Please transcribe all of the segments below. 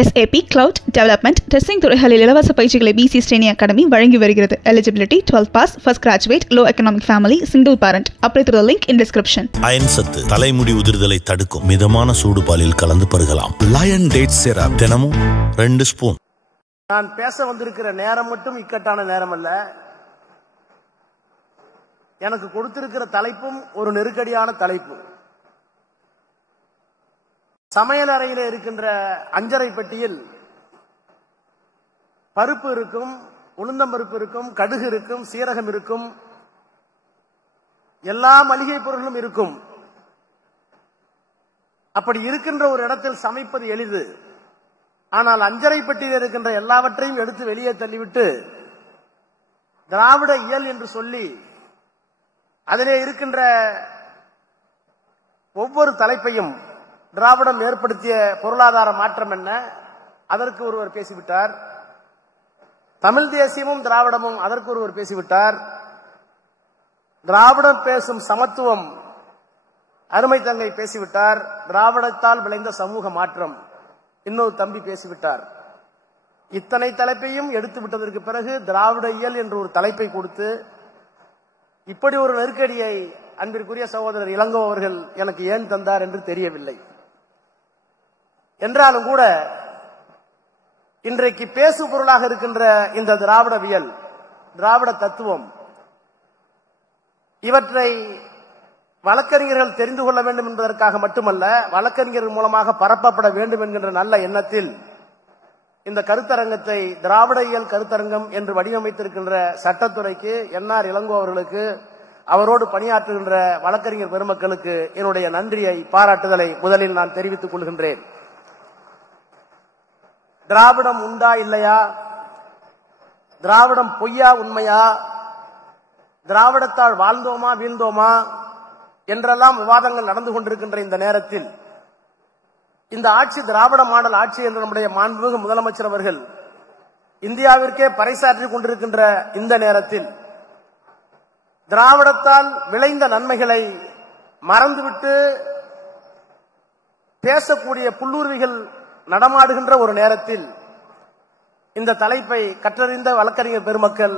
SAP Cloud Development Testing துறைகளில் இலவச பயிற்சிகளை BC Straining Academy வழங்கி வருகிறது. Eligibility 12 pass, first graduate, low economic family, single parent. Apply through the link in description. Iron சத்து தலைமுடி உதிர்தலை தடுக்கும் மிதமான சூடு பாலில் கலந்து பருகலாம். லயன் டேட் சிரப் தினமும் 2 ஸ்பூன். நான் பேச வந்திருக்கிற நேரம் மட்டும் இக்கட்டான நேரம் அல்ல. எனக்கு கொடுத்திருக்கிற தலைப்பும் ஒரு நெருக்கடியான தலைப்பு. சமையல் அறையில் இருக்கின்ற அஞ்சரை பெட்டியில் பருப்பு இருக்கும், உளுந்தம்பருப்பு இருக்கும், கடுகு இருக்கும், சீரகம் இருக்கும், எல்லா மளிகை பொருளும் இருக்கும். அப்படி இருக்கின்ற ஒரு இடத்தில் சமைப்பது எளிது. ஆனால் அஞ்சரை பெட்டியில் இருக்கின்ற எல்லாவற்றையும் எடுத்து வெளியே தள்ளிவிட்டு திராவிட இயல் என்று சொல்லி அதிலே இருக்கின்ற ஒவ்வொரு தலைப்பையும் திராவிடம் ஏற்படுத்திய பொருளாதார மாற்றம் என்ன, அதற்கு ஒருவர் பேசிவிட்டார். தமிழ் தேசியமும் திராவிடமும் அதற்கு ஒருவர் பேசிவிட்டார். திராவிடம் பேசும் சமத்துவம் அருமை தங்கை பேசிவிட்டார். திராவிடத்தால் விளைந்த சமூக மாற்றம் இன்னொரு தம்பி பேசிவிட்டார். இத்தனை தலைப்பையும் எடுத்து விட்டதற்கு பிறகு திராவிட இயல் என்ற ஒரு தலைப்பை கொடுத்து இப்படி ஒரு நெருக்கடியை அன்பிற்குரிய சகோதரர் இளங்கோ அவர்கள் எனக்கு ஏன் தந்தார் என்று தெரியவில்லை. என்றாலும் கூட இன்றைக்கு பேசு பொருளாக இருக்கின்ற இந்த திராவிடவியல், திராவிட தத்துவம், இவற்றை வழக்கறிஞர்கள் தெரிந்து கொள்ள வேண்டும் என்பதற்காக மட்டுமல்ல, வழக்கறிஞர்கள் மூலமாக பரப்பப்பட வேண்டும் என்கின்ற நல்ல எண்ணத்தில் இந்த கருத்தரங்கத்தை திராவிட இயல் கருத்தரங்கம் என்று வடிவமைத்திருக்கின்ற சட்டத்துறைக்கு, NR இளங்கோ அவர்களுக்கு, அவரோடு பணியாற்றுகின்ற வழக்கறிஞர் பெருமக்களுக்கு என்னுடைய நன்றியை, பாராட்டுதலை முதலில் நான் தெரிவித்துக் கொள்கின்றேன். திராவிடம் உண்டா இல்லையா, திராவிடம் பொய்யா உண்மையா, திராவிடத்தால் வாழ்ந்தோமா வீழ்ந்தோமா என்றெல்லாம் விவாதங்கள் நடந்து கொண்டிருக்கின்ற இந்த நேரத்தில் இந்த ஆட்சி திராவிட மாடல் ஆட்சி என்று நம்முடைய மாண்புமிகு முதலமைச்சர் அவர்கள் இந்தியாவிற்கே பறைசாற்றிக் கொண்டிருக்கின்ற இந்த நேரத்தில் திராவிடத்தால் விளைந்த நன்மைகளை மறந்துவிட்டு பேசக்கூடிய புல்லூர்விகள் நடமாடுகின்ற ஒரு நேரத்தில் இந்த தலைப்பை கற்றறிந்த வழக்கறிஞர் பெருமக்கள்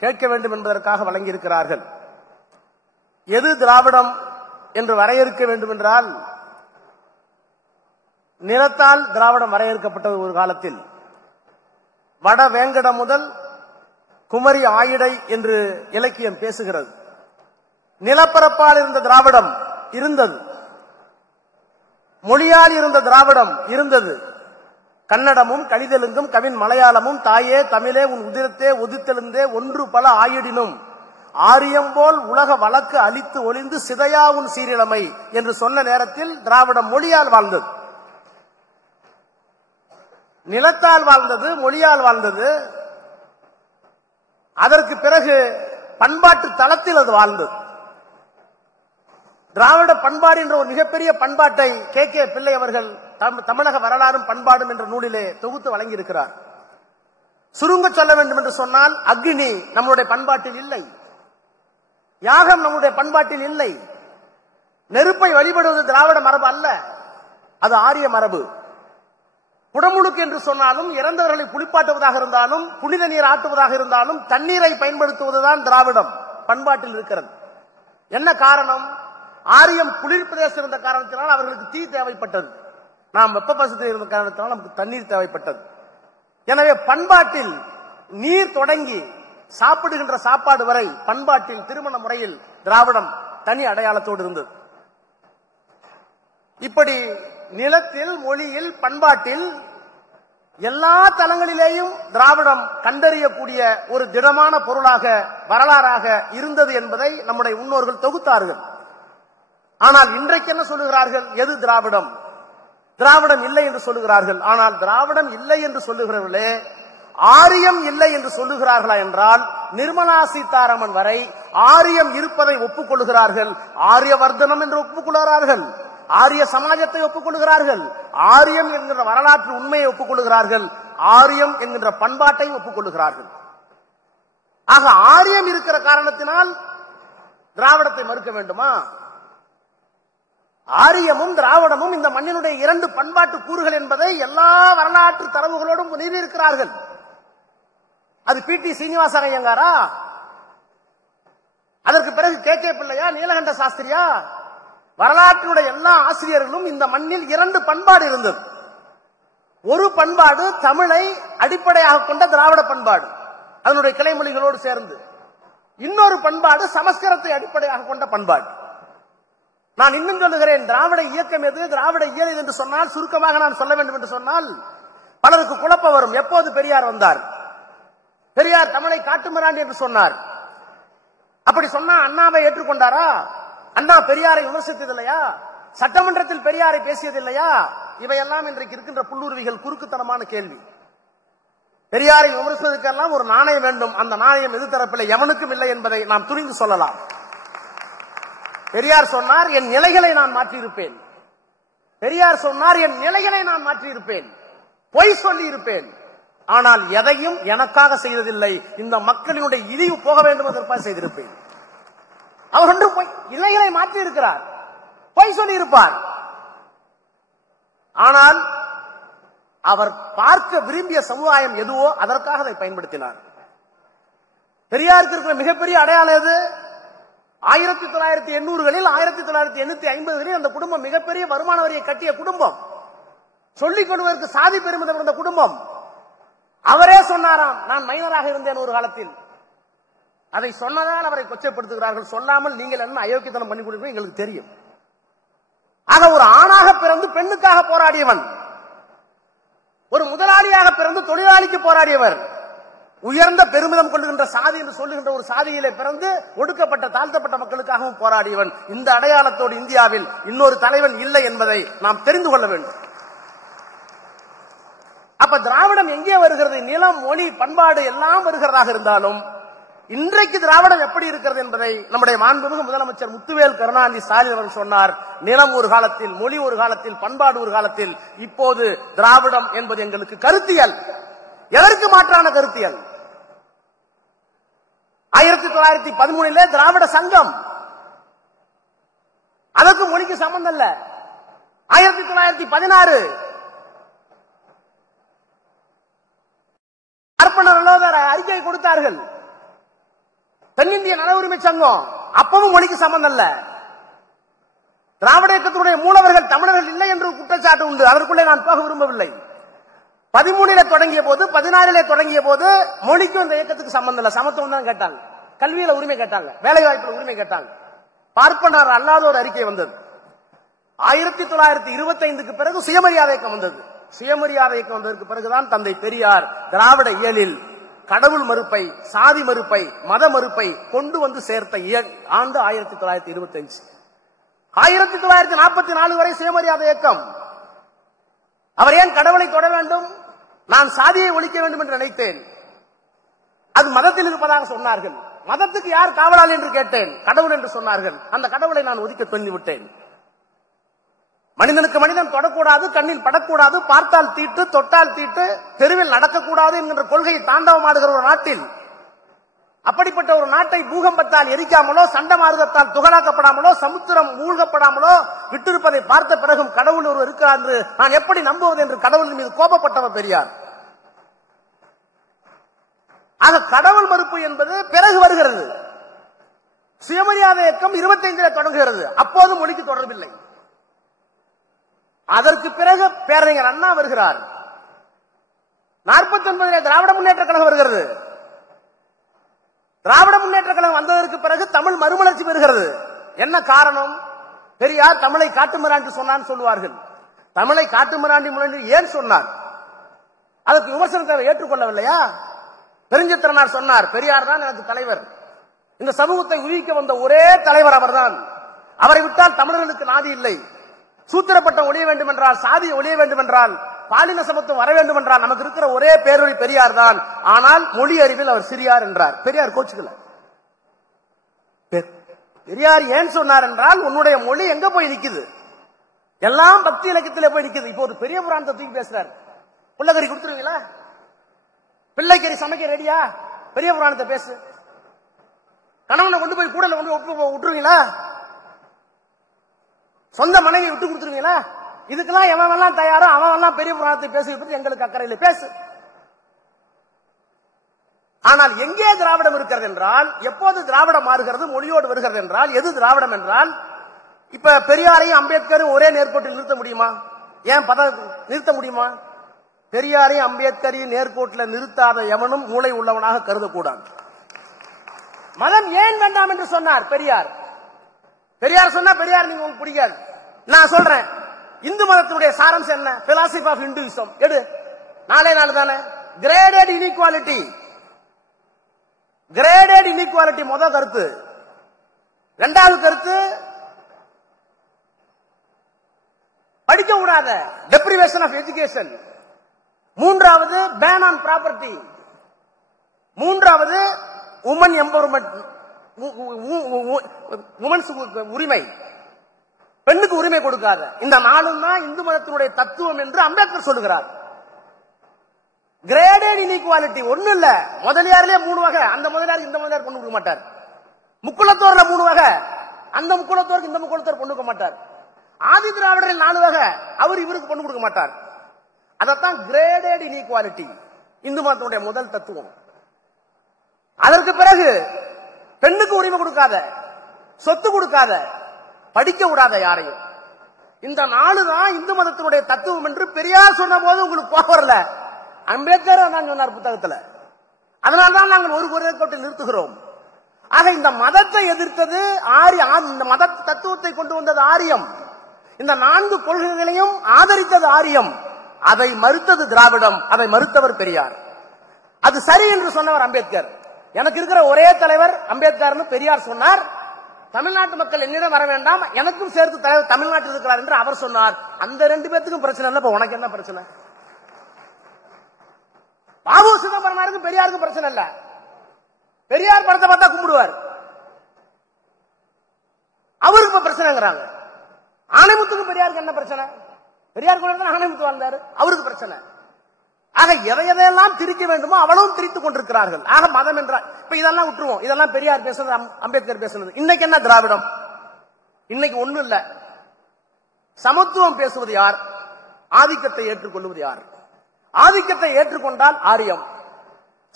கேட்க வேண்டும் என்பதற்காக வழங்கியிருக்கிறார்கள். எது திராவிடம் என்று வரையறுக்க வேண்டும் என்றால், நிறத்தால் திராவிடம் வரையறுக்கப்பட்டது ஒரு காலத்தில். வட வேங்கடம் முதல் குமரி ஆயிடை என்று இலக்கியம் பேசுகிறது. நிலப்பரப்பால் இருந்த திராவிடம் இருந்தது, மொழியால் இருந்த திராவிடம் இருந்தது. கன்னடமும் கலிதெலுங்கும் கவின் மலையாளமும் தாயே தமிழே உன் உதிரத்தே ஒதுத்தெழுந்தே ஒன்று பல ஆயிடினும் ஆரியம்போல் உலக வழக்கு அழித்து ஒளிந்து சிதையா உன் சீரிழமை என்று சொன்ன நேரத்தில் திராவிடம் மொழியால் வாழ்ந்தது, நிலத்தால் வாழ்ந்தது, மொழியால் வாழ்ந்தது. அதற்கு பிறகு பண்பாட்டு தளத்தில் அது வாழ்ந்தது. திராவிட பண்பாடு என்ற ஒரு மிகப்பெரிய பண்பாட்டை KK பிள்ளை அவர்கள் தமிழக வரலாறும் பண்பாடும் என்ற நூலிலே தொகுத்து வழங்கியிருக்கிறார். சுருங்க சொல்ல வேண்டும் என்று சொன்னால், அக்னி நம்முடைய பண்பாட்டில் இல்லை, யாகம் நம்முடைய பண்பாட்டில் இல்லை. நெருப்பை வழிபடுவது திராவிட மரபு அல்ல, அது ஆரிய மரபு. குடமுழுக்கு என்று சொன்னாலும், இறந்தவர்களை குளிப்பாட்டுவதாக இருந்தாலும், புனித நீர் ஆட்டுவதாக இருந்தாலும் தண்ணீரை பயன்படுத்துவதுதான் திராவிடம் பண்பாட்டில் இருக்கிறது. என்ன காரணம்? ஆரியம் குளிர் பிரதேசம் இருந்த காரணத்தினால் அவர்களுக்கு தீ தேவைப்பட்டது, நாம் வெப்ப பசத்தில் இருந்த காரணத்தினால் நமக்கு தண்ணீர் தேவைப்பட்டது. எனவே பண்பாட்டில் நீர் தொடங்கி சாப்பிடுகின்ற சாப்பாடு வரை பண்பாட்டில், திருமண முறையில் திராவிடம் தனி அடையாளத்தோடு இருந்தது. இப்படி நிலத்தில், மொழியில், பண்பாட்டில் எல்லா தளங்களிலேயும் திராவிடம் கண்டறியக்கூடிய ஒரு திடமான பொருளாக, வரலாறாக இருந்தது என்பதை நம்முடைய முன்னோர்கள் தொகுத்தார்கள். ஆனால் இன்றைக்கு என்ன சொல்லுகிறார்கள்? எது திராவிடம்? திராவிடம் இல்லை என்று சொல்லுகிறார்கள். ஆனால் திராவிடம் இல்லை என்று சொல்லுகிறவர்களே ஆரியம் இல்லை என்று சொல்லுகிறார்களா என்றால், நிர்மலா சீதாராமன் வரை ஆரியம் இருப்பதை ஒப்புக்கொள்ளுகிறார்கள். ஆரியவர்தனம் என்று ஒப்புக்கொள்கிறார்கள், ஆரிய சமாஜத்தை ஒப்புக்கொள்ளுகிறார்கள், ஆரியம் என்கின்ற வரலாற்று உண்மையை ஒப்புக்கொள்ளுகிறார்கள், ஆரியம் என்கின்ற பண்பாட்டை ஒப்புக்கொள்ளுகிறார்கள். ஆக ஆரியம் இருக்கிற காரணத்தினால் திராவிடத்தை மறுக்க வேண்டுமா? ஆரியமும் திராவிடமும் இந்த மண்ணினுடைய இரண்டு பண்பாட்டு கூறுகள் என்பதை எல்லா வரலாற்று தரவுகளோடும் நிரூபிக்கிறார்கள். அது பி.டி. சீனிவாச ஐயங்காரா, அதற்கு பிறகு கே.கே. பிள்ளையா, நீலகண்ட சாஸ்திரியா, வரலாற்றினுடைய எல்லா ஆசிரியர்களும் இந்த மண்ணில் இரண்டு பண்பாடு இருந்தது. ஒரு பண்பாடு தமிழை அடிப்படையாக கொண்ட திராவிட பண்பாடு, அதனுடைய கிளைமொழிகளோடு சேர்ந்து. இன்னொரு பண்பாடு சமஸ்கிருதத்தை அடிப்படையாக கொண்ட பண்பாடு. நான் இன்னும் சொல்லுகிறேன், திராவிட இயக்கம் எது, திராவிட இயல் என்று சொன்னால், சுருக்கமாக நான் சொல்ல வேண்டும் என்று சொன்னால் பலருக்கு குழப்பம் வரும். எப்போது பெரியார் வந்தார்? பெரியார் தமிழை காட்டுமிராண்டி என்று சொன்னார். அப்படி சொன்னா அண்ணாவை ஏற்றுக்கொண்டாரா? அண்ணா பெரியாரை விமர்சித்தது இல்லையா? சட்டமன்றத்தில் பெரியாரை பேசியது இல்லையா? இவையெல்லாம் இன்றைக்கு இருக்கின்ற புல்லுருவிகள் குறுக்குத்தனமான கேள்வி. பெரியாரை விமர்சிப்பதற்கெல்லாம் ஒரு நாணயம் வேண்டும். அந்த நாணயம் எது தரப்பில் எவனுக்கும் இல்லை என்பதை நாம் துணிந்து சொல்லலாம். பெரியார் சொன்னார், என் நிலைகளை நான் மாற்றியிருப்பேன். பெரியார் சொன்னார், என் நிலைகளை நான் மாற்றியிருப்பேன், பொய் சொல்லி இருப்பேன், ஆனால் எதையும் எனக்காக செய்ததில்லை, இந்த மக்களினுடைய இழிவு போக வேண்டும் என்பதற்காக செய்திருப்பேன். அவர் ஒன்று பொய் நிலைகளை மாற்றி இருக்கிறார், பொய் சொல்லி இருப்பார். ஆனால் அவர் பார்க்க விரும்பிய சமுதாயம் எதுவோ அதற்காக அதை பயன்படுத்தினார். பெரியாருக்கு இருக்கிற மிகப்பெரிய அடையாளம் எது? 1980களில் 1950களில் அந்த குடும்பம் மிகப்பெரிய வருமான வரியை கட்டிய குடும்பம், சொல்லிக் கொள்வதற்கு சாதி பெருமிதம் இருந்த குடும்பம். அவரே சொன்னாராம், நான் மைனராக இருந்தேன் ஒரு காலத்தில். அதை சொன்னதால் அவரை கொச்சைப்படுத்துகிறார்கள். சொல்லாமல் நீங்கள் என்ன அயோக்கியத்தனம் பண்ணி கொடுப்பீங்க எங்களுக்கு தெரியும். ஆக ஒரு ஆணாக பிறந்து பெண்ணுக்காக போராடியவன், ஒரு முதலாளியாக பிறந்து தொழிலாளிக்கு போராடியவர், உயர்ந்த பெருமிதம் கொள்ளுகின்ற சாதி என்று சொல்லுகின்ற ஒரு சாதியிலே பிறந்து ஒடுக்கப்பட்ட தாழ்த்தப்பட்ட மக்களுக்காகவும் போராடியவன். இந்த அடையாளத்தோடு இந்தியாவில் இன்னொரு தலைவன் இல்லை என்பதை நாம் தெரிந்து கொள்ள வேண்டும். அப்ப திராவிடம் எங்கே வருகிறது? நிலம், மொழி, பண்பாடு எல்லாம் வருகிறதாக இருந்தாலும் இன்றைக்கு திராவிடம் எப்படி இருக்கிறது என்பதை நம்முடைய மாண்புமிகு முதலமைச்சர் முத்துவேல் கருணாநிதி ஸ்டாலின் அவர்கள் சொன்னார். நிலம் ஒரு காலத்தில், மொழி ஒரு காலத்தில், பண்பாடு ஒரு காலத்தில், இப்போது திராவிடம் என்பது எங்களுக்கு கருத்தியல். எதற்கு மாற்றான கருத்தியல்? 1913 திராவிட சங்கம், அதற்கு மொழிக்கு சம்பந்தம் இல்ல. 1916 அறிக்கை கொடுத்தார்கள், தென்னிந்திய நல உரிமை சங்கம், அப்பவும் மொழிக்கு சம்பந்தம் இல்ல. திராவிட இயக்கத்தினுடைய மூலவர்கள் தமிழர்கள் இல்லை என்று குற்றச்சாட்டு உண்டு, அதற்குள்ளே நான் போக விரும்பவில்லை. 13 தொடங்கிய போது, 14 தொடங்கிய போது மொழிக்கும் இந்த இயக்கத்துக்கு சம்பந்தம் இல்ல, சமத்துவம் தான் கேட்டாங்க, கல்வியில உரிமை கேட்டாங்க, வேலை வாய்ப்புல உரிமை கேட்டாங்க. பார்ப்பனர் அல்லாத ஒரு அறிக்கை வந்தது. 1925க்கு பிறகு சுயமரியாதை இயக்கம் வந்தது. சுயமரியாதை இயக்கம் வந்ததற்கு பிறகுதான் தந்தை பெரியார் திராவிட இயலில் கடவுள் மறுப்பை, சாதி மறுப்பை, மத மறுப்பை கொண்டு வந்து சேர்த்த ஆண்டு 1925. 1944 வரை சுயமரியாதை இயக்கம். அவர் ஏன் கடவுளை தொட வேண்டும்? நான் சாதியை ஒழிக்க வேண்டும் என்று நினைத்தேன். அது மதத்தில் இருப்பதாக சொன்னார்கள். மதத்துக்கு யார் காவலாளி என்று கேட்டேன். கடவுள் என்று சொன்னார்கள். அந்த கடவுளை நான் ஒதுக்க சொல்லி விட்டேன். மனிதனுக்கு மனிதன் தொடக்கூடாது, கண்ணில் படக்கூடாது, பார்த்தால் தீட்டு, தொட்டால் தீட்டு, தெருவில் நடக்கக்கூடாது என்கின்ற கொள்கையை தாண்டவமாடுகிற ஒரு நாட்டில், அப்படிப்பட்ட ஒரு நாட்டை பூகம்பத்தால் எரிக்காமலோ, சண்டமாறுதத்தால் துகளாக்கப்படாமலோ, சமுத்திரம் மூழ்கப்படாமலோ விட்டிருப்பதை பார்த்த பிறகும் கடவுள் ஒருவர் இருக்கிறார் என்று நான் எப்படி நம்புவது என்று கடவுளின் மீது கோபப்பட்டவர் பெரியார். ஆக கடவுள் மறுப்பு என்பது பிறகு வருகிறது. சுயமரியாதை இயக்கம் 25 தொடங்குகிறது. அப்போது மொழிக்கு தொடர்பில்லை. அதற்கு பிறகு பேரறிஞர் அண்ணா வருகிறார். 49 திராவிட முன்னேற்ற கழகம் வருகிறது. திராவிட முன்னேற்ற கழகம் வந்ததற்கு பிறகு தமிழ் மறுமலர்ச்சி பெறுகிறது. என்ன காரணம்? பெரியார் தமிழை காட்டுமிராண்டி சொன்னான்னு சொல்லுவார்கள். தமிழை காட்டுமிராண்டி முன்னாடி ஏன் சொன்னார்? அதற்கு விமர்சனத்தை ஏற்றுக்கொள்ளவில்லையா? பெருஞ்சித்திரனார் சொன்னார், பெரியார் தான் எனக்கு தலைவர், இந்த சமூகத்தை உயிர்க்க வந்த ஒரே தலைவர் அவர்தான், அவரை விட்டால் தமிழர்களுக்கு நாதி இல்லை, சூத்திரப்பட்டம் ஒழிய வேண்டும் என்றால், சாதி ஒழிய வேண்டும் என்றால், பாலின சமத்துவம் வர வேண்டும் என்றால் நமக்கு இருக்கிற ஒரே பேரொழி பெரியார் தான். ஆனால் மொழி அறிவில் அவர் சிறியார் என்றார். பெரியார் கோச்சுக்கல. பெரியார் ஏன் சொன்னார் என்றால், உன்னுடைய மொழி எங்க போய் நிக்குது? எல்லாம் பக்தி இலக்கியத்திலே போய் நிக்குது. இப்போ ஒரு பெரிய புராணத்தை தூக்கி பேசுறாரு. புள்ளக்கறி கொடுத்துருவீங்களா? பிள்ளைக்கறி சமைக்க ரெடியா? பெரிய புராணத்தை பேசு. கணவனை கொண்டு போய் கூடல கொண்டு விட்டுருவீங்களா? சொந்த மனைவி விட்டு கொடுத்துருவீங்களா? இதுக்கெல்லாம் எவன் தயாரோ அவன் பெரிய புராணத்தை பேசுவது பற்றி எங்களுக்கு அக்கறையில் பேசு. ஆனால் எங்கே திராவிடம் இருக்கிறது என்றால், எப்போது திராவிடம் மாறுகிறது, மொழியோடு வருகிறது என்றால், எது திராவிடம் என்றால், இப்ப பெரியாரையும் அம்பேத்கரும் ஒரே நேர்கோட்டில் நிறுத்த முடியுமா? ஏன் நிறுத்த முடியுமா? பெரியாரையும் அம்பேத்கரையும் நேர்கோட்டில் நிறுத்தாத எவனும் மூளை உள்ளவனாக கருதக்கூடாது. மதம் ஏன் வேண்டாம் என்று சொன்னார் பெரியார். பெரியார் சொன்னா பெரியார் நீங்க உங்களுக்கு பிடிக்காது. நான் சொல்றேன், இந்து மதத்தினுடைய சாரம்சம் என்ன? பிலாசபி ஆஃப் இந்துவிசம் எடு. 4 தானே. Graded inequality. கிரேடட் இன்இக்வாலிட்டி முதல் கருத்து. இரண்டாவது கருத்து படிக்க கூடாத டெப்ரிவேஷன் ஆஃப் எஜுகேஷன். மூன்றாவது பேன் ஆன் ப்ராப்பர்ட்டி. மூன்றாவது உமன் எம்பவர்மெண்ட், உமன்ஸ் உரிமை, பெண்ணுக்கு உரிமை கொடுக்காத. இந்த 4 தான் இந்து மதத்தினுடைய தத்துவம் என்று அம்பேத்கர் சொல்லுகிறார். கிரேடட் இன்இக்வாலிட்டி ஒண்ணு இல்ல. முதலியாரிலே 3 வகை. அந்த முதலியார் இந்த முதலியார் பொண்ணு கொடுக்க மாட்டார். முக்குளத்தோர்ல 3 வகை. அந்த முக்குளத்தோருக்கு இந்த முக்குளத்தோர் பொண்ணு கொடுக்க மாட்டார். ஆதி திராவிடரில் 4 வகை. அவர் இவருக்கு பொண்ணு கொடுக்க மாட்டார். அதத்தான் கிரேடட் இன்இக்வாலிட்டி இந்து மதத்தினுடைய முதல் தத்துவம். அதற்கு பிறகு பெண்ணுக்கு உரிமை கொடுக்காத, சொத்து கொடுக்காத, படிக்க விடாத யாரையும். இந்த 4 தான் இந்து மதத்தினுடைய தத்துவம் என்று பெரியார் சொன்ன போது உங்களுக்கு கோபம் வரல. அம்பேத்கர் தான் சொன்னார் புத்தகத்துல. அதனால்தான் நாங்கள் ஒரு கோட்டை நிறுத்துகிறோம். ஆக இந்த மதத்தை எதிர்த்தது ஆரியம். இந்த மத தத்துவத்தை கொண்டு வந்தது ஆரியம். இந்த 4 கொள்கைகளையும் ஆதரித்தது ஆரியம். அதை மறுத்தது திராவிடம். அதை மறுத்தவர் பெரியார். அது சரி என்று சொன்னவர் அம்பேத்கர். எனக்கு இருக்கிற ஒரே தலைவர் அம்பேத்கர் பெரியார் சொன்னார். தமிழ்நாட்டு மக்கள் என்னிடம் வர வேண்டாம், எனக்கும் சேர்த்து தலைவர் தமிழ்நாட்டில் இருக்கிறார் என்று அவர் சொன்னார். அந்த 2 பேத்துக்கும் பிரச்சனை இல்ல. உனக்கு என்ன பிரச்சனை? பாபு சிதம்பரனாருக்கும் பெரியாருக்கும் பிரச்சனை இல்ல. பெரியார் படத்தை பார்த்தா கும்பிடுவார். அவருக்கு பிரச்சனைங்கிறாங்க. ஆணைமுத்துக்கும் பெரியாருக்கு என்ன பிரச்சனை? பெரியார் கூட ஆணைமுத்து வாழ்ந்தாரு, அவருக்கு பிரச்சனை. ஆக எதையெல்லாம் திரிக்க வேண்டுமோ அவளும் திரித்துக் கொண்டிருக்கிறார்கள். ஆக மதம் என்றால் இப்ப இதெல்லாம் விட்டுருவோம். இதெல்லாம் பெரியார் பேசுறது, அம்பேத்கர் பேசுறது. இன்னைக்கு என்ன திராவிடம்? இன்னைக்கு ஒண்ணு இல்ல. சமத்துவம் பேசுவது யார்? ஆதிக்கத்தை ஏற்றுக்கொள்வது யார்? ஆதிக்கத்தை ஏற்றுக்கொண்டால் ஆரியம்,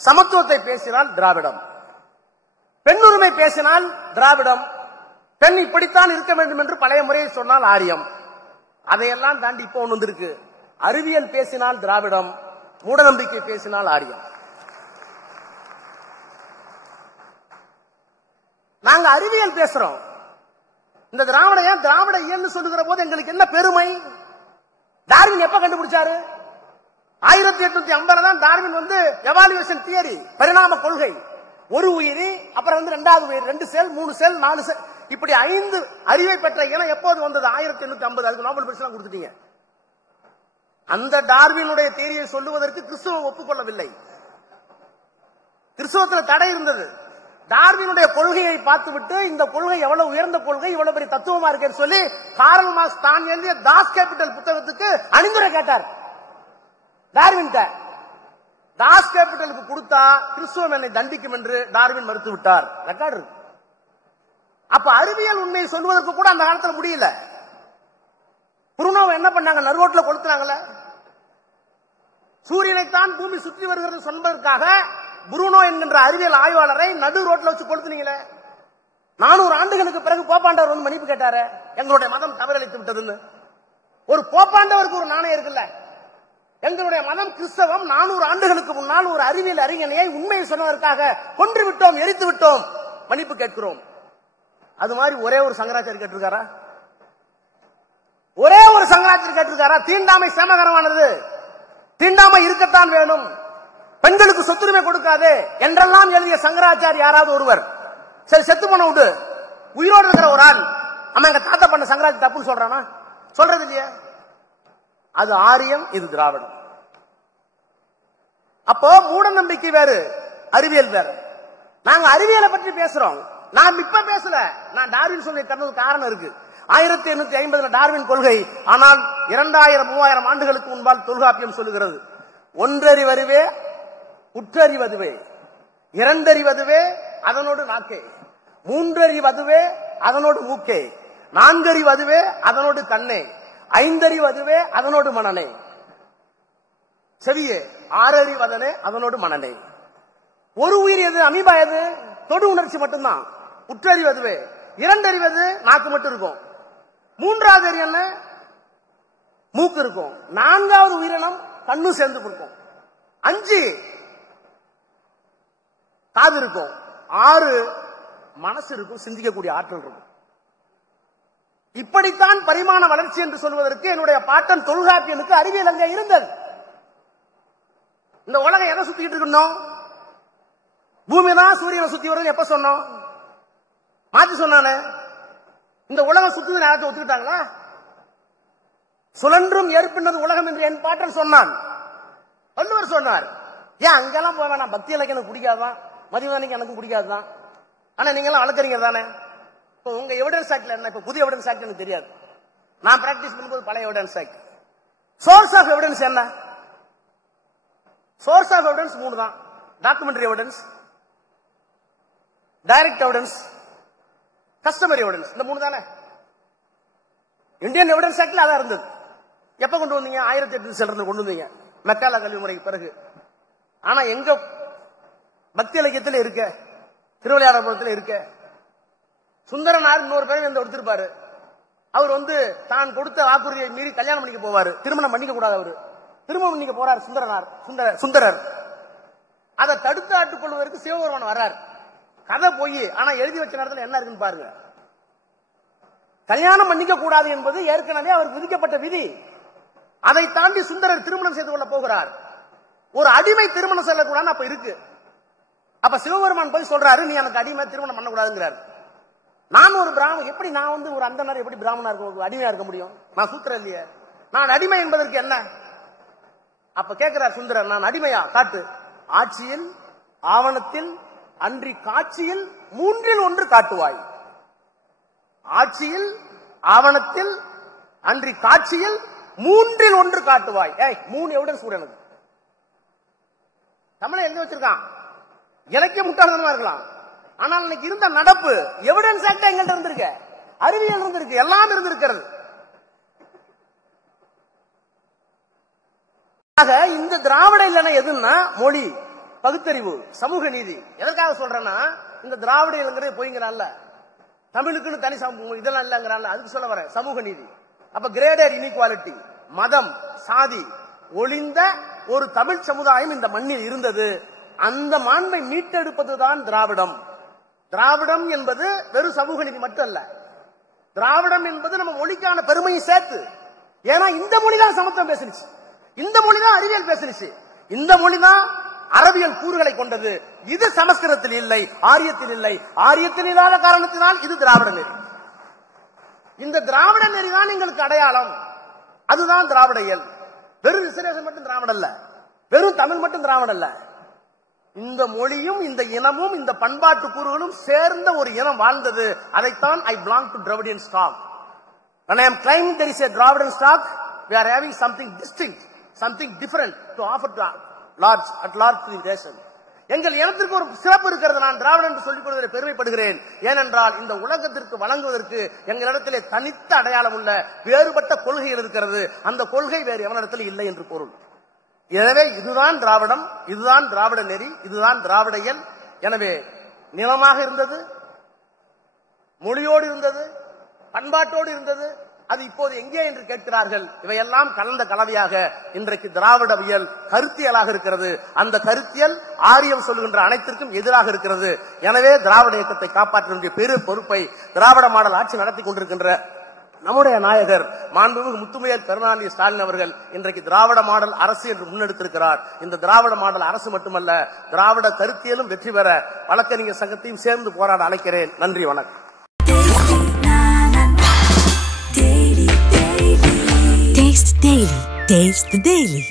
சமத்துவத்தை பேசினால் திராவிடம், பெண்ணுரிமை பேசினால் திராவிடம், பெண் இப்படித்தான் இருக்க வேண்டும் என்று பழைய முறையை சொன்னால் ஆரியம். அதையெல்லாம் தாண்டி இப்போ ஒன்று வந்திருக்கு. அறிவியல் பேசினால் திராவிடம், மூடநம்பிக்கை பேசினால் ஆரியம். நாங்க அறிவியல் பேசுறோம். இந்த திராவிட இயல் சொல்லுகிற போது எங்களுக்கு என்ன பெருமை? டார்வின் எப்ப கண்டுபிடிச்சாரு? 1850 தான் டார்வின் எவாலுவேஷன் தியரி, பரிணாம கொள்கை. ஒரு உயிரி, அப்புறம் 2வது உயிரி, 2 செல், 3 செல், 4 செல், இப்படி 5 அறிவை பெற்ற இனம் எப்போது வந்தது? 1850. அதுக்கு நோபல் பரிசு கொடுத்துட்டீங்க. அந்த டார்வினுடைய தியரியை சொல்லுவதற்கு கிறிஸ்துவம் ஒப்புக்கொள்ளவில்லை. கிறிஸ்துவத்தில் தடை இருந்தது. டார்வினுடைய கொள்கையை பார்த்துவிட்டு இந்த கொள்கை எவ்வளவு உயர்ந்த கொள்கை, இவ்வளவு பெரிய தத்துவமா இருக்குன்னு சொல்லி கார்ல் மார்க்ஸ் தான் எழுதிய தாஸ் கேபிட்டல் புத்தகத்துக்கு அணிந்துரை கேட்டார். டார்வின் தாஸ் கேபிட்டலுக்கு கொடுத்தா கிறிஸ்துவம் என்னை தண்டிக்கும் என்று டார்வின் மறுத்து விட்டார். ரெக்கார்டு. அப்ப அறிவியல் உண்மையை சொல்வதற்கு கூட அந்த காலத்தில் முடியல. புருனோவை என்ன பண்ணாங்க? நடுரோட்ல கொளுத்துறாங்கல்ல. சூரியனைத்தான் பூமி சுற்றி வருகிறது சொன்னதற்காக புருனோ என்கின்ற அறிவியல் ஆய்வாளரை நடு ரோட்ல வச்சு கொளுத்துனீங்களே. 400 ஆண்டுகளுக்கு பிறகு போப்பாண்டவர் மன்னிப்பு கேட்டாரு, எங்களுடைய மதம் தவறளித்து விட்டதுன்னு. ஒரு போப்பாண்டவருக்கு ஒரு நாணயம் இருக்குல்ல. எங்களுடைய மதம் கிறிஸ்தவம் 400 ஆண்டுகளுக்கு முன்னால் ஒரு அறிவியல் அறிஞனையை உண்மையை சொன்னதற்காக கொன்று விட்டோம், எரித்து விட்டோம், மன்னிப்பு கேட்கிறோம். அது மாதிரி ஒரே ஒரு சங்கராச்சாரி கேட்டிருக்காரா? ஒரே ஒரு சங்கராச்சாரி கேட்டிருக்காரா? தீண்டாமை சேமகரமானது, தீண்டாமை இருக்கத்தான் வேணும், பெண்களுக்கு சொத்துரிமை கொடுக்காது என்றெல்லாம் எழுதிய சங்கராச்சாரி யாராவது ஒருவர்? சரி, செத்து போன விடு, உயிரோடு இருக்கிற ஒரு ஆள் அம்மா எங்க தாத்தா பண்ண சங்கராச்சாரி தப்புன்னு சொல்றானா? சொல்றது இல்லையா? அது ஆரியம், இது திராவிடம். அப்போ மூட நம்பிக்கை வேறு, அறிவியல் வேறு. நாங்க அறிவியலை பற்றி பேசுறோம். நான் இப்ப பேசல, நான் டார்வின் சொல்லி தரதுக்கு காரணம் இருக்கு. 1850 டார்வின் கொள்கை. ஆனால் 2000-3000 ஆண்டுகளுக்கு முன்பால் தொல்காப்பியம் சொல்லுகிறது, ஒன்றறிவதுவே உற்றறிவதுவே, இரண்டறிவதுவே அதனோடு நாக்கே, மூன்றறிவதுவே அதனோடு மூக்கே, நான்கறிவு அதுவே அதனோடு கண்ணே, ஐந்தறிவு அதுவே அதனோடு மனநே, செவியே ஆறறிவு அதனே அதனோடு மனநே. ஒரு உயிர் எது? அமீபா எது? தொடு உணர்ச்சி மட்டும்தான். உற்றறிவு அதுவே. இரண்டறிவது நாக்கு மட்டும் இருக்கும். மூன்றாவது அறிவு என்ன? மூக்கு இருக்கும். நான்காவது உயிரினம் கண்ணு சேர்ந்து இருக்கும். 5 காது இருக்கும். 6 மனசு இருக்கும், சிந்திக்கக்கூடிய ஆற்றல் இருக்கும். இப்படித்தான் பரிமாண வளர்ச்சி என்று சொல்வதற்கு என்னுடைய பாட்டன் தொல்காப்பியனுக்கு அறிவியல் அங்கே இருந்தது. இந்த உலகம் எதை சுத்திட்டு இருக்கணும்? பூமி தான் சூரியனை சுத்தி வருது எப்ப சொன்னோம்? மாத்தி சொன்னானே. இந்த உலகம் சுத்துது நேரத்தை ஒத்துக்கிட்டாங்களா? சுழன்றும் ஏற்பினது உலகம் என்று என் பாட்டன் சொன்னான். வள்ளுவர் சொன்னார். ஏன் அங்கெல்லாம் போக வேணாம், பக்தி எனக்கு எனக்கு பிடிக்காதான், மதிவதானிக்கு எனக்கு பிடிக்காதுதான். ஆனா நீங்க எல்லாம் வளர்க்குறீங்க தானே. இப்போ உங்க எவிடன்ஸ் ஆக்ட்ல என்ன? இப்ப புதிய எவிடன்ஸ் ஆக்ட் எனக்கு தெரியாது. நான் பிராக்டிஸ் பண்ணும்போது பழைய evidence act. Source of evidence என்ன? சோர்ஸ் ஆஃப் எவிடன்ஸ் 3 தான். Documentary evidence, direct evidence, customary evidence. இந்த 3 தானே. இந்தியன் எவிடன்ஸ் ஆக்ட்ல அதான் இருந்தது. எப்ப கொண்டு வந்தீங்க? 1800 கொண்டு வந்தீங்க, மெக்காலா கல்வி முறைக்கு பிறகு. ஆனா எங்க பக்தி இலக்கியத்தில் இருக்க, திருவிளையாடபுரத்தில் இருக்க, சுந்தரனார் இன்னொரு பேர் வந்து எடுத்திருப்பாரு. அவர் தான் கொடுத்த வாக்குறுதியை மீறி கல்யாணம் பண்ணிக்க போவாரு. திருமணம் பண்ணிக்க கூடாது. அவரு திருமணம் பண்ணிக்க போறாரு சுந்தரர். அதை தடுத்து ஆட்டுக் கொள்வதற்கு சிவபெருமான் வர்றார். கதை போய், ஆனா எழுதி வச்ச நேரத்தில் என்ன இருக்குன்னு பாருங்க. கல்யாணம் பண்ணிக்க கூடாது என்பது ஏற்கனவே அவருக்கு விதிக்கப்பட்ட விதி. அதை தாண்டி சுந்தரர் திருமணம் செய்து கொள்ள போகிறார். ஒரு அடிமை திருமணம் செல்லக்கூடாது அப்ப இருக்கு. அப்ப சிவபெருமான் போய் சொல்றாரு, நீ எனக்கு அடிமை திருமணம் பண்ணக்கூடாதுங்கிறாரு. நான் ஒரு பிராமணன், எப்படி நான் ஒரு அந்தனர் எப்படி பிராமணா இருக்க அடிமையா இருக்க முடியும்? நான் சூத்திரம் இல்லையே. நான் அடிமை என்பதற்கு என்ன? அப்ப கேட்கிறார் சுந்தரர், நான் அடிமையா? காட்டு. ஆட்சியில், ஆவணத்தில், அன்றி காட்சியில் 3இல் 1 காட்டுவாய். ஆட்சியில், ஆவணத்தில், அன்றி காட்சியில் 3இல் 1 காட்டுவாய். 3 எவிடன்ஸ் கூட எனக்கு. தமிழை எழுதி வச்சிருக்கான். எனக்கே முட்டாள்தனமா இருக்கலாம். ஆனால் இன்னைக்கு இருந்த நடப்பு எவிடன்ஸ் ஆக்ட் எங்கள்கிட்ட இருந்திருக்கு, அறிவியல் இருந்திருக்கு, எல்லாம் இருந்திருக்கிறது. ஆக இந்த திராவிட இல்லைன்னா எதுன்னா மொழி, பகுத்தறிவு, சமூக நீதி. எதற்காக சொல்றேன்னா, இந்த திராவிட இல்லைங்கிறது போய்ங்கிறான்ல, தமிழுக்குன்னு தனி இதெல்லாம் இல்லங்கிறான்ல, அதுக்கு சொல்ல வரேன். சமூக நீதி. அப்ப கிரேடட் இன்இக்வாலிட்டி, மதம், சாதி ஒளிந்த ஒரு தமிழ் சமுதாயம் இந்த மண்ணில் இருந்தது. அந்த மாண்பை மீட்டெடுப்பதுதான் திராவிடம். திராவிடம் என்பது வெறும் சமூக நீதி மட்டும் அல்ல. திராவிடம் என்பது நம்ம மொழிக்கான பெருமையை சேர்த்து. ஏன்னா இந்த மொழிதான் சமத்துவம் பேசினுச்சு, இந்த மொழிதான் அறிவியல் பேசினுச்சு, இந்த மொழிதான் அறிவியல் கூறுகளை கொண்டது. இது சமஸ்கிருதத்தில் இல்லை, ஆரியத்தில் இல்லை. ஆரியத்தில் இல்லாத காரணத்தினால் இது திராவிட நெறி. இந்த திராவிட நெறிதான் எங்களுக்கு அடையாளம். அதுதான் திராவிட இயல். வெறும் ரிசர்வேஷன் மட்டும் திராவிட அல்ல, வெறும் தமிழ் மட்டும் திராவிட அல்ல. இந்த மொழியும் இந்த இனமும் இந்த பண்பாட்டு கூறுகளும் சேர்ந்த ஒரு இனம் வாழ்ந்தது. அதைத்தான் I belong to Dravidian stock. When I am claiming there is a Dravidian stock, we are having something distinct, something different to offer to at large to the nation. எங்கள் இனத்திற்கு ஒரு சிறப்பு இருக்கிறது. நான் திராவிடன் என்று சொல்லிக் கொள்வதில் பெருமைப்படுகிறேன். ஏனென்றால் இந்த உலகத்திற்கு வழங்குவதற்கு எங்களிடத்திலே தனித்த அடையாளம் உள்ள வேறுபட்ட கொள்கைகள் இருக்கிறது. அந்த கொள்கை வேறு எவனிடத்தில் இல்லை என்று பொருள். எனவே இதுதான் திராவிடம், இதுதான் திராவிட நெறி, இதுதான் திராவிட இயல். எனவே நிலமாக இருந்தது, மொழியோடு இருந்தது, பண்பாட்டோடு இருந்தது. அது இப்போது எங்கே என்று கேட்கிறார்கள். இவையெல்லாம் கலந்த கலவையாக இன்றைக்கு திராவிடவியல் கருத்தியலாக இருக்கிறது. அந்த கருத்தியல் ஆரியம் சொல்லுகின்ற அனைத்திற்கும் எதிராக இருக்கிறது. எனவே திராவிட இயக்கத்தை காப்பாற்ற வேண்டிய பெரு பொறுப்பை திராவிட மாடல் ஆட்சி நடத்தி கொண்டிருக்கின்ற நம்முடைய நாயகர் மாண்புமிகு முத்துமையர் கருணாநிதி ஸ்டாலின் அவர்கள் இன்றைக்கு திராவிட மாடல் அரசு என்று முன்னெடுத்திருக்கிறார். இந்த திராவிட மாடல் அரசு மட்டுமல்ல, திராவிட கருத்தியலும் வெற்றி பெற வழக்கறிஞர் சங்கத்தையும் சேர்ந்து போராட அழைக்கிறேன். நன்றி, வணக்கம். Taste the Daily.